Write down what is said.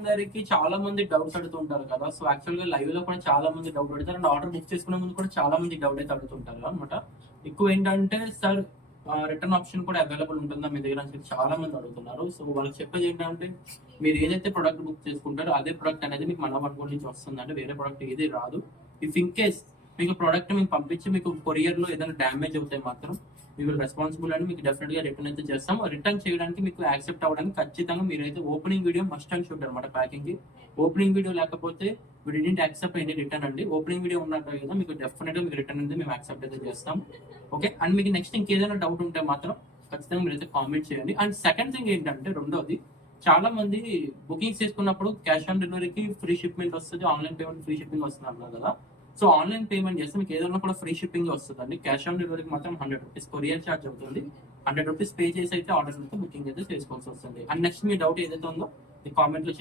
అందరికి చాలా మంది డౌట్స్ అడుగుతుంటారు కదా. సో యాక్చువల్ గా లైవ్ లో కూడా చాలా మంది డౌట్ అడుగుతారు అండ్ ఆర్డర్ బుక్ చేసుకునే ముందు కూడా చాలా మంది డౌట్ అయితే అడుగుతుంటారు అనమాట. ఎక్కువ ఏంటంటే సార్ రిటర్న్ ఆప్షన్ కూడా అవైలబుల్ ఉంటుందా మీ దగ్గర అని చెప్పి చాలా మంది అడుగుతున్నారు. సో వాళ్ళకి చెప్పేది ఏంటంటే మీరు ఏదైతే ప్రొడక్ట్ బుక్ చేసుకుంటారో అదే ప్రొడక్ట్ అనేది మీకు మన వర్క్ నుంచి వస్తుంది, అంటే వేరే ప్రొడక్ట్ ఏది రాదు. ఇఫ్ ఇన్ కేస్ మీకు ప్రొడక్ట్ మీకు పంపించి మీకు కొరియర్ లో ఏదైనా డ్యామేజ్ అవుతాయి మాత్రం మీ విల్ రెస్పాన్సిబుల్ అని మీకు డెఫినెట్ గా రిటర్న్ అయితే చేస్తాం. రిటర్న్ చేయడానికి మీకు యాక్సెప్ట్ అవ్వడానికి ఖచ్చితంగా మీరైతే opening video must and shoot అనమాట. ప్యాకింగ్ కి ఓపెనింగ్ వీడియో లేకపోతే we didn't accept any return అండి. ఓపెనింగ్ వీడియో ఉన్నట్టు కదా మీకు డెఫినెట్ గా మీకు రిటర్న్ అయితే మేము యాక్సెప్ట్ అయితే చేస్తాం. ఓకే, అండ్ మీకు నెక్స్ట్ ఇంకేదైనా డౌట్ ఉంటే మాత్రం ఖచ్చితంగా మీరైతే కామెంట్ చేయండి. అండ్ సెకండ్ థింగ్ ఏంటంటే రెండోది, చాలా మంది బుకింగ్స్ చేసుకున్నప్పుడు క్యాష్ ఆన్ డెలివరీకి ఫ్రీ షిప్మెంట్ వస్తుంది, ఆన్లైన్ పేమెంట్ ఫ్రీ షిప్పింగ్ వస్తుంది అన్నారు కదా. సో ఆన్లైన్ పేమెంట్ చేస్తే మీకు ఏదైనా కూడా ఫ్రీ షిప్పింగ్ వస్తుందండి. క్యాష్ ఆన్ డెలివరీకి మాత్రం 100 రూపీస్ కొరియర్ ఛార్జ్ అవుతుంది. 100 రూపీస్ పే చేసి అయితే ఆర్డర్ అయితే బుకింగ్ అయితే చేసుకోవాల్సి వస్తుంది. అండ్ నెక్స్ట్ మీ డౌట్ ఏదైతే ఉందో మీ కామెంట్ లో